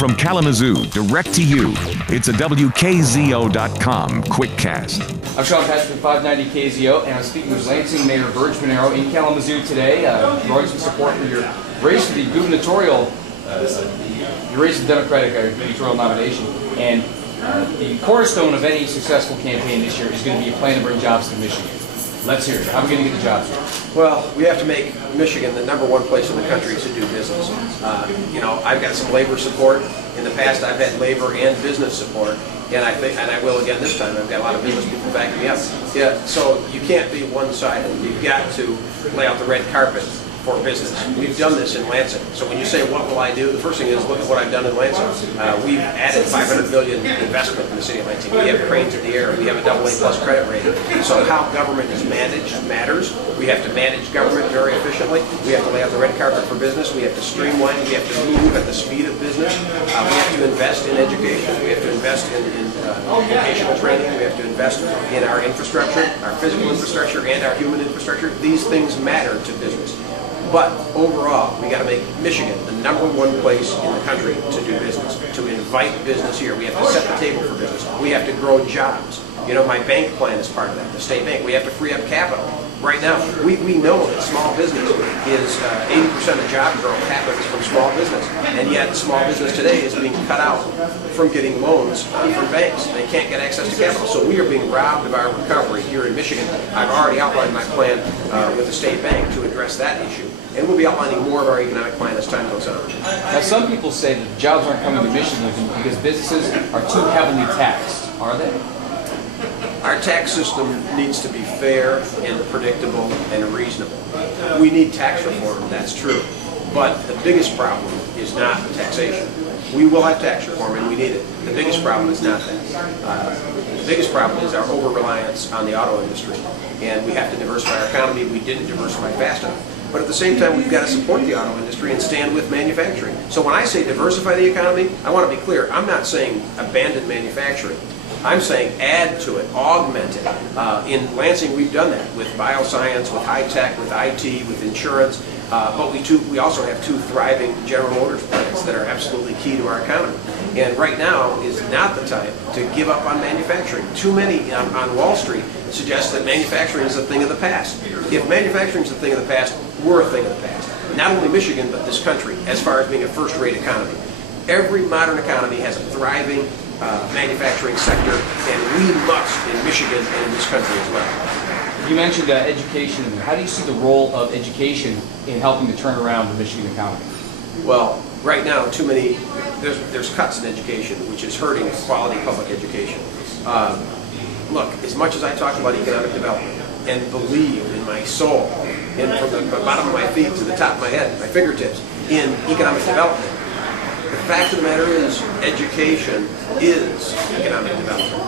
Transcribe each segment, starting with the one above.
From Kalamazoo, direct to you, it's a WKZO.com quickcast. I'm Sean Patrick with 590 KZO, and I'm speaking with Lansing Mayor Virg Bernero in Kalamazoo today, drawing some support for your race for the gubernatorial, your race for the Democratic gubernatorial nomination. And the cornerstone of any successful campaign this year is going to be a plan to bring jobs to Michigan. Let's hear it. How are we going to get the jobs here? Well, we have to make Michigan the #1 place in the country to do business. I've got some labor support. In the past, I've had labor and business support, and I will again this time. I've got a lot of business people backing me up. Yeah, so you can't be one-sided. You've got to lay out the red carpet for business. We've done this in Lansing. So when you say, what will I do? The first thing is, look at what I've done in Lansing. We've added $500 million investment in the city of Lansing. We have cranes in the air. We have a AA+ credit rating. So how government is managed matters. We have to manage government very efficiently. We have to lay out the red carpet for business. We have to streamline. We have to move at the speed of business. We have to invest in education. We have to invest in vocational training. We have to invest in our infrastructure, our physical infrastructure, and our human infrastructure. These things matter to business. But overall, we got to make Michigan the #1 place in the country to do business, to invite business here. We have to set the table for business. We have to grow jobs. You know, my bank plan is part of that, the state bank. We have to free up capital. Right now, we know that small business is 80% of job growth happens from small business, and yet small business today is being cut out from getting loans from banks. They can't get access to capital, so we are being robbed of our recovery here in Michigan. I've already outlined my plan with the state bank to address that issue, and we'll be outlining more of our economic plan as time goes on. Now, some people say that jobs aren't coming to Michigan because businesses are too heavily taxed. Are they? Our tax system needs to be fair and predictable and reasonable. We need tax reform, that's true. But the biggest problem is not taxation. We will have tax reform and we need it. The biggest problem is not that. The biggest problem is our over-reliance on the auto industry. And we have to diversify our economy. We didn't diversify fast enough. But at the same time, we've got to support the auto industry and stand with manufacturing. So when I say diversify the economy, I want to be clear. I'm not saying abandon manufacturing. I'm saying add to it, augment it. In Lansing, we've done that with bioscience, with high tech, with IT, with insurance. But we also have 2 thriving General Motors plants that are absolutely key to our economy. And right now is not the time to give up on manufacturing. Too many on Wall Street suggest that manufacturing is a thing of the past. If manufacturing is a thing of the past, we're a thing of the past. Not only Michigan, but this country, as far as being a first-rate economy. Every modern economy has a thriving manufacturing sector, and we must in Michigan and in this country as well. You mentioned education. How do you see the role of education in helping to turn around the Michigan economy? Well, right now, there's cuts in education, which is hurting quality public education. Look, as much as I talk about economic development and believe in my soul, and from the bottom of my feet to the top of my head, my fingertips, in economic development, the fact of the matter is, education is economic development.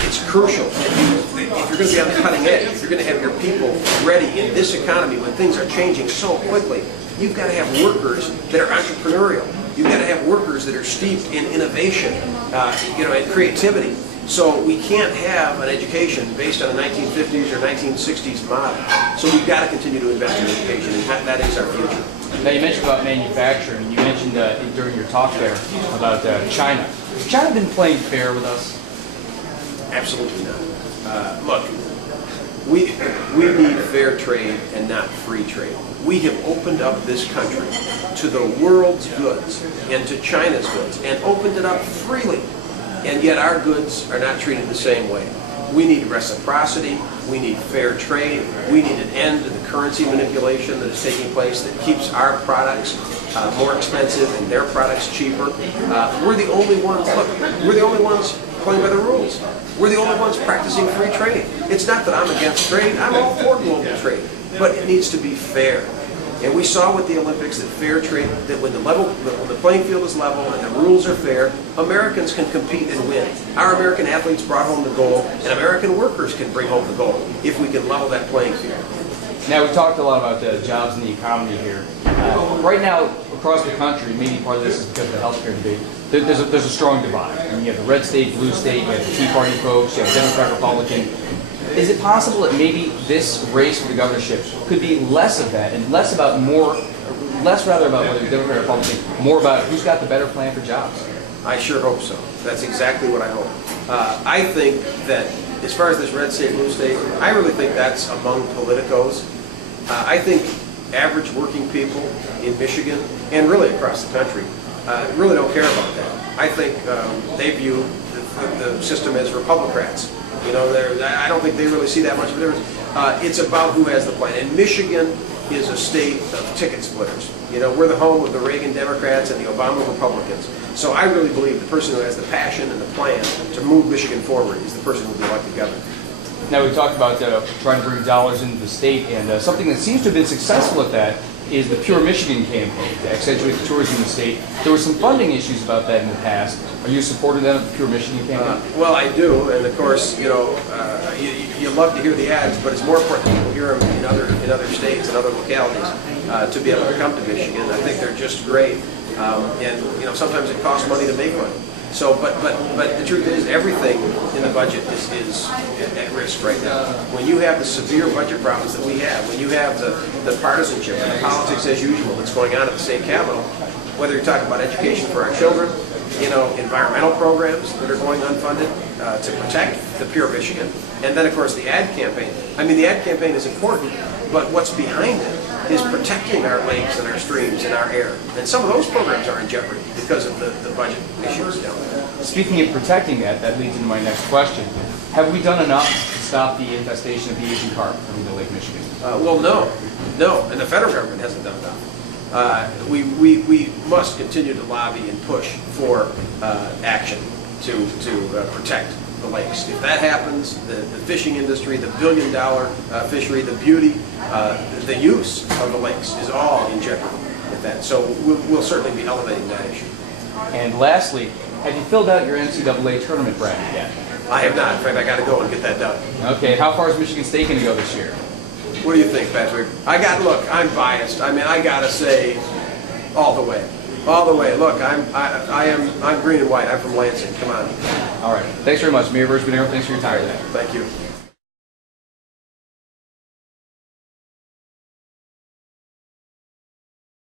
It's crucial. If you're going to be on the cutting edge, if you're going to have your people ready in this economy when things are changing so quickly, you've got to have workers that are entrepreneurial. You've got to have workers that are steeped in innovation, and creativity. So we can't have an education based on a 1950s or 1960s model. So we've got to continue to invest in education, and that is our future. Now, you mentioned about manufacturing. You mentioned during your talk there about China. Has China been playing fair with us? Absolutely not. Look, we need fair trade and not free trade. We have opened up this country to the world's goods and to China's goods and opened it up freely. And yet our goods are not treated the same way. We need reciprocity. We need fair trade. We need an end to the currency manipulation that is taking place that keeps our products more expensive and their products cheaper. We're the only ones, we're the only ones playing by the rules. We're the only ones practicing free trade. It's not that I'm against trade. I'm all for global trade. But it needs to be fair. And we saw with the Olympics that fair trade, that when the playing field is level and the rules are fair, Americans can compete and win. Our American athletes brought home the gold, and American workers can bring home the gold if we can level that playing field. Now, we talked a lot about jobs and the economy here. Right now, across the country, maybe part of this is because of the healthcare debate, there's a strong divide. I mean, you have the red state, blue state, you have the Tea Party folks, you have Democrat, Republican. Is it possible that maybe this race for the governorship could be less of that and less about more less rather about whether you're Democrat or Republican, more about who's got the better plan for jobs. I sure hope so. That's exactly what I hope. I think that as far as this red state, blue state, I really think that's among politicos. I think average working people in Michigan and really across the country really don't care about that. I think they view the system as Republicrats. You know, I don't think they really see that much of a difference. It's about who has the plan. And Michigan is a state of ticket splitters. You know, we're the home of the Reagan Democrats and the Obama Republicans. So I really believe the person who has the passion and the plan to move Michigan forward is the person who will be elected governor. Now, we talked about trying to bring dollars into the state, and something that seems to have been successful at that is the Pure Michigan campaign to accentuate the tourism in the state. There were some funding issues about that in the past. Are you supporting that of the Pure Michigan campaign? Well, I do, and of course, you know, you love to hear the ads, but it's more important that people hear them in other states and other localities to be able to come to Michigan. I think they're just great, and you know, sometimes it costs money to make money. So, but the truth is, everything in the budget is at risk right now. When you have the severe budget problems that we have, when you have the partisanship and the politics as usual that's going on at the state capitol, whether you're talking about education for our children, you know, environmental programs that are going unfunded to protect the Pure Michigan, and then of course the ad campaign. I mean, the ad campaign is important, but what's behind it is protecting our lakes and our streams and our air. And some of those programs are in jeopardy because of the budget issues down there. Speaking of protecting that leads into my next question. Have we done enough to stop the infestation of the Asian carp coming to Lake Michigan? Well, no, and the federal government hasn't done enough. We must continue to lobby and push for action to protect the lakes. If that happens, the fishing industry, the billion-dollar fishery, the beauty, the use of the lakes is all in jeopardy with that. So we'll certainly be elevating that issue. And lastly, have you filled out your NCAA tournament bracket yet? I have not. In fact, I got to go and get that done. Okay, how far is Michigan State going to go this year? What do you think, Patrick? Look, I'm biased. I mean, I got to say all the way. All the way. Look, I'm green and white. I'm from Lansing. Come on. All right. Thanks very much, Mayor Virg Bernero. Thanks for your time today. Thank you.